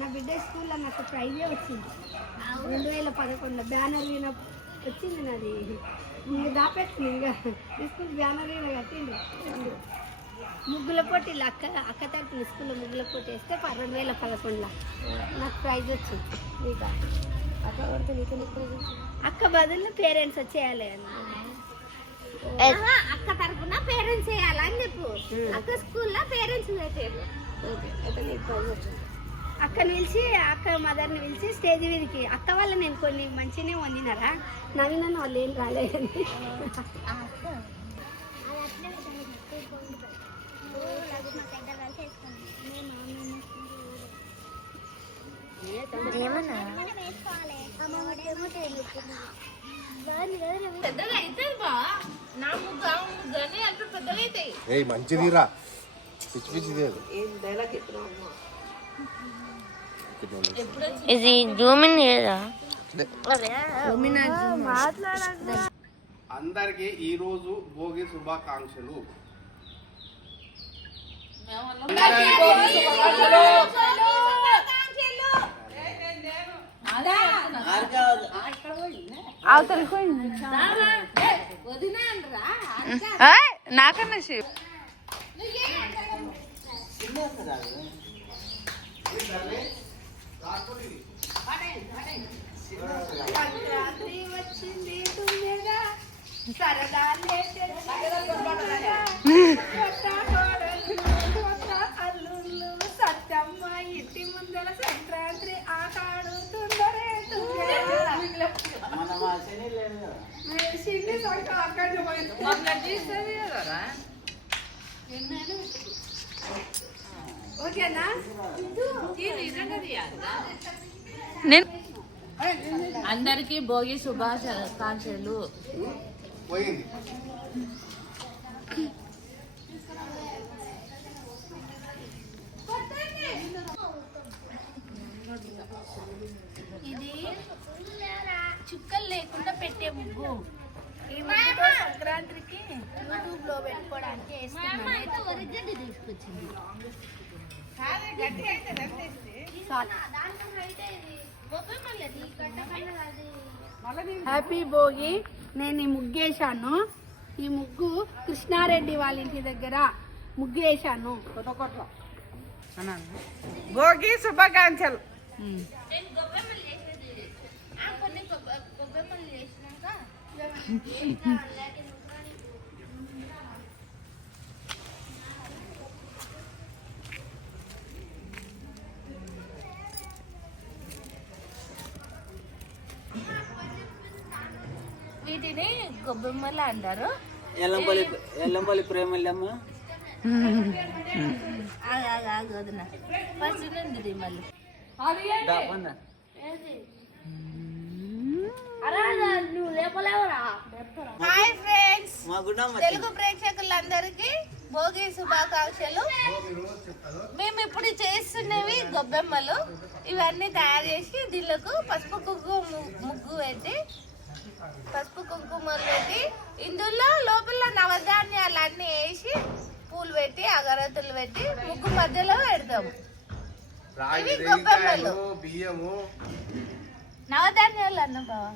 నా బిడ్డ స్కూల్లో నాకు ప్రైజే వచ్చింది 2011 బ్యానర్ మీద వచ్చింది. నాది దాపెట్టింది ఇంకా స్కూల్ బ్యానర్ మీద కట్టింది. ముగ్గుల పోటీలు అక్క తరపున స్కూల్లో ముగ్గుల పోటీ వేస్తే 2011లో నాకు ప్రైజ్ వచ్చింది. ఇక అక్క బదులు పేరెంట్స్ వచ్చేయాలి అక్క తరపున పేరెంట్స్ వేయాలని చెప్పు. అక్క స్కూల్లో పేరెంట్స్ పెట్టారు. అక్కని పిలిచి అక్క మదర్ని పిలిచి స్టేజ్ మీదకి అక్క వల్ల నేను కొన్ని మంచిగానే వండినారా నవీన వాళ్ళు ఏం రాలేదని. మంచిదిరా పిచ్చి పిచ్చిది ఇది జూమిన్ లేదా అందరికి ఈ రోజు భోగి శుభాకాంక్షలు. నాకన్నా వచ్చింది సరదా అల్లుళ్ళు సత్తమ్మ ఇంటి ముందర సంక్రాంతి ఆట ఆడుతుందరే ఓకేనా? అందరికి భోగి శుభాకాంక్షలు. ఇది చుక్కలు లేకుండా పెట్టే ముగ్గు. ఈ ముగ్గుతో సంక్రాంతికి యూట్యూబ్ లో పెట్టుకోవడానికి తీసుకొచ్చింది. హ్యాపీ భోగి. నేను ఈ ముగ్గు వేసాను. ఈ ముగ్గు కృష్ణారెడ్డి వాళ్ళ ఇంటి దగ్గర ముగ్గు వేసాను. భోగి శుభాకాంక్షలు. వీటిని గొబ్బెమ్మలు అంటారు. ఎల్లంపల్లి ప్రేమల్లమ్మ ఫస్ట్ నుండి మళ్ళీ హాయ్ ఫ్రెండ్స్, తెలుగు ప్రేక్షకులందరికీ భోగి శుభాకాంక్షలు. మేము ఇప్పుడు చేస్తున్నవి గొబ్బెమ్మలు. ఇవన్నీ తయారు చేసి దీళ్ళకు పసుపు కుంకుమలు పెట్టి ఇందులో లోపల నవధాన్యాలు అన్నీ వేసి పూలు పెట్టి అగరత్తులు పెట్టి ముగ్గు మధ్యలో పెడతాము. ఇవి గొబ్బెమ్మలు. నవధాన్యాలు అన్న బావా